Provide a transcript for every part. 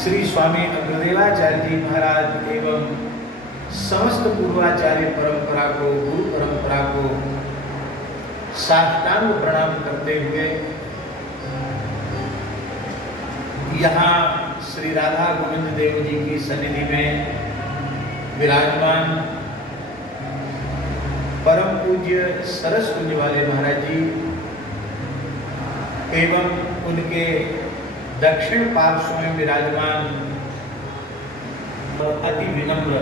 श्री स्वामी अग्रदेवाचार्य जी महाराज एवं समस्त पूर्वाचार्य परंपरा को, गुरु परंपरा को साष्टांग प्रणाम करते हुए यहाँ श्री राधा गोविंद देव जी की सन्निधि में विराजमान परम पूज्य सरस कुंज वाले महाराज जी एवं उनके दक्षिण पार्श्व में विराजमान अति विनम्र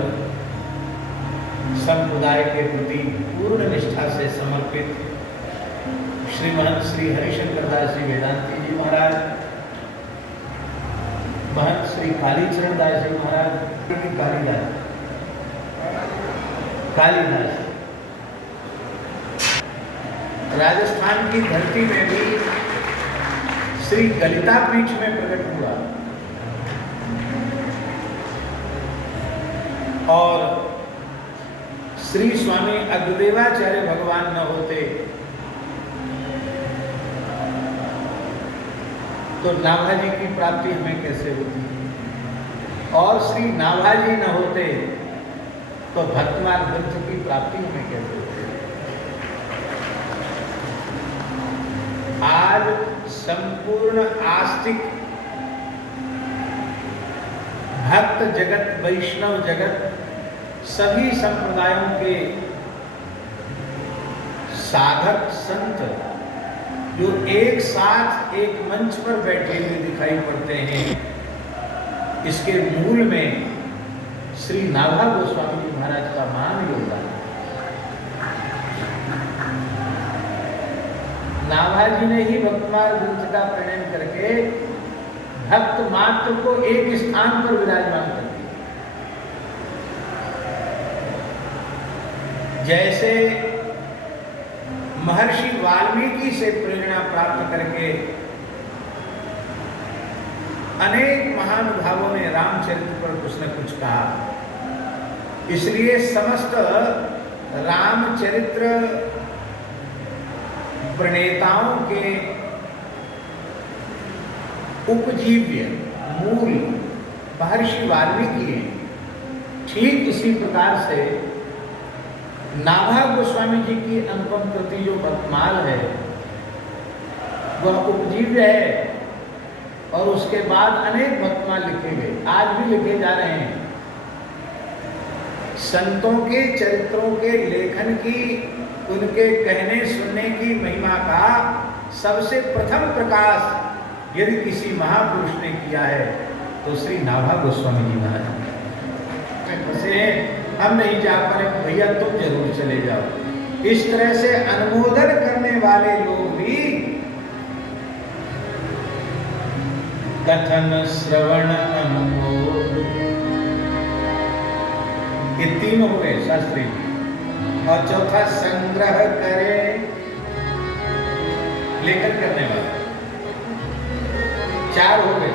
संप्रदाय के प्रति पूर्ण निष्ठा से समर्पित श्रीमहंत श्री हरिशंकर दास जी वेदांती जी महाराज, महंत श्री कालीचरण दास जी महाराज, कालीदास राजस्थान की धरती में भी श्री गलिता पीठ में प्रकट हुआ और श्री स्वामी अग्रदेवाचार्य भगवान न होते तो नाभाजी की प्राप्ति हमें कैसे होती, और श्री नाभाजी न होते तो भक्तमार्ग ग्रंथ की प्राप्ति हमें कैसे होती। आज संपूर्ण आस्तिक भक्त जगत, वैष्णव जगत, सभी संप्रदायों के साधक संत जो एक साथ एक मंच पर बैठे हुए दिखाई पड़ते हैं, इसके मूल में श्री नाभा गोस्वामी जी महाराज का महान योगदान है। नाभाजी ने ही भक्तमार्ग ग्रंथ का प्रणयन करके भक्त मात्र को एक स्थान पर विराजमान कर दिया। जैसे महर्षि वाल्मीकि से प्रेरणा प्राप्त करके अनेक महानुभावों ने रामचरित्र पर कुछ न कुछ कहा, इसलिए समस्त रामचरित्र प्रणेताओं के उपजीव्य मूल महर्षि वाल्मीकि हैं। ठीक इसी प्रकार से नाभा गोस्वामी जी की अनुपम कृति जो भक्तमाल है वह उपजीव्य है, और उसके बाद अनेक भक्तमाल लिखे गए, आज भी लिखे जा रहे हैं। संतों के चरित्रों के लेखन की, उनके कहने सुनने की महिमा का सबसे प्रथम प्रकाश यदि किसी महापुरुष ने किया है तो श्री नाभा गोस्वामी जी महाराज फंसे हैं। हम नहीं जा पाए, भैया तुम जरूर चले जाओ। इस तरह से अनुमोदन करने वाले लोग भी कथन श्रवण अनुमोदन, ये तीन हो गए शास्त्री, और चौथा संग्रह करे, लेखन करने वाला। चार हो गए,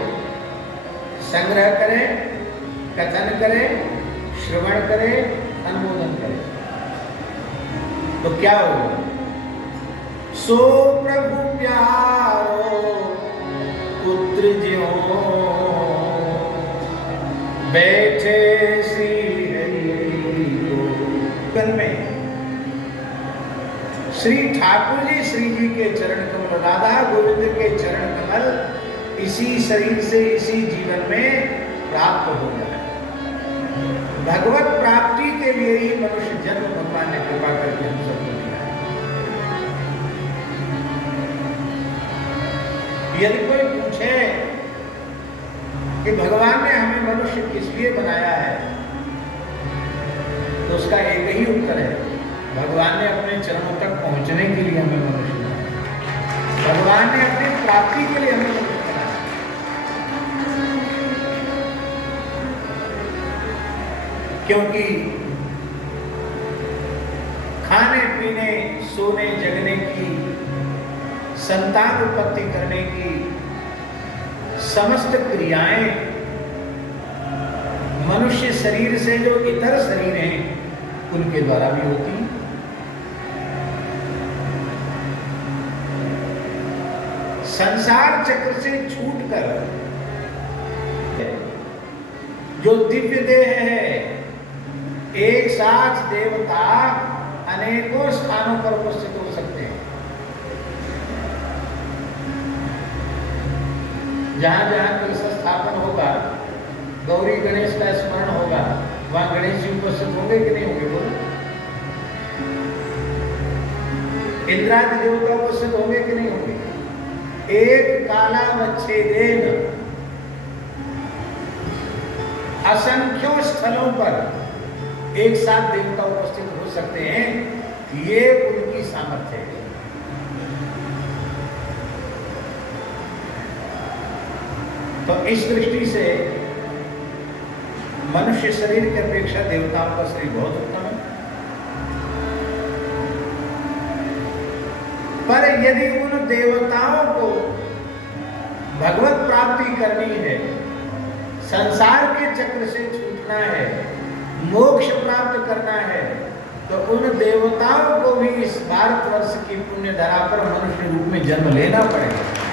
संग्रह करे, कथन करे, श्रवण करे, अनुमोदन करे। तो क्या होगा? सो प्रभु प्यारो पुत्र ज्यों बैठे श्री में श्री ठाकुर जी, श्री जी के चरण कमल, राधा गोविंद के चरण कमल इसी शरीर से, इसी जीवन में प्राप्त हो जाए। भगवत प्राप्ति के लिए ही मनुष्य जन्म भगवान ने कृपा करके हम सबको दिया है। यदि कोई पूछे कि भगवान ने हमें मनुष्य किस लिए बनाया है, तो उसका एक ही उत्तर है, भगवान ने अपने चरणों तक पहुंचने के लिए हमें मनुष्य बनाया। भगवान ने अपनी प्राप्ति के लिए हमें मनुष्य बनाया। क्योंकि खाने पीने, सोने, जगने की, संतान उत्पत्ति करने की समस्त क्रियाएं मनुष्य शरीर से जो इतर शरीर हैं उनके द्वारा भी होती। संसार चक्र से छूटकर जो दिव्य देह है, एक साथ देवता अनेकों स्थानों पर उपस्थित हो सकते हैं। जहां जहां कलश स्थापन होगा, गौरी गणेश का स्मरण होगा, वहां गणेश जी उपस्थित होंगे कि नहीं होंगे? बोलो। इंद्रादि देवता उपस्थित होंगे कि नहीं होंगे? एक कालावच्छेदेन असंख्यों स्थलों पर एक साथ देवता उपस्थित हो सकते हैं, ये उनकी सामर्थ्य है। तो इस दृष्टि से मनुष्य शरीर की अपेक्षा देवताओं का शरीर बहुत उत्तम है। पर यदि उन देवताओं को भगवत प्राप्ति करनी है, संसार के चक्र से छूटना है, मोक्ष प्राप्त करना है, तो उन देवताओं को भी इस भारतवर्ष की पुण्य धरा पर मनुष्य रूप में जन्म लेना पड़ेगा।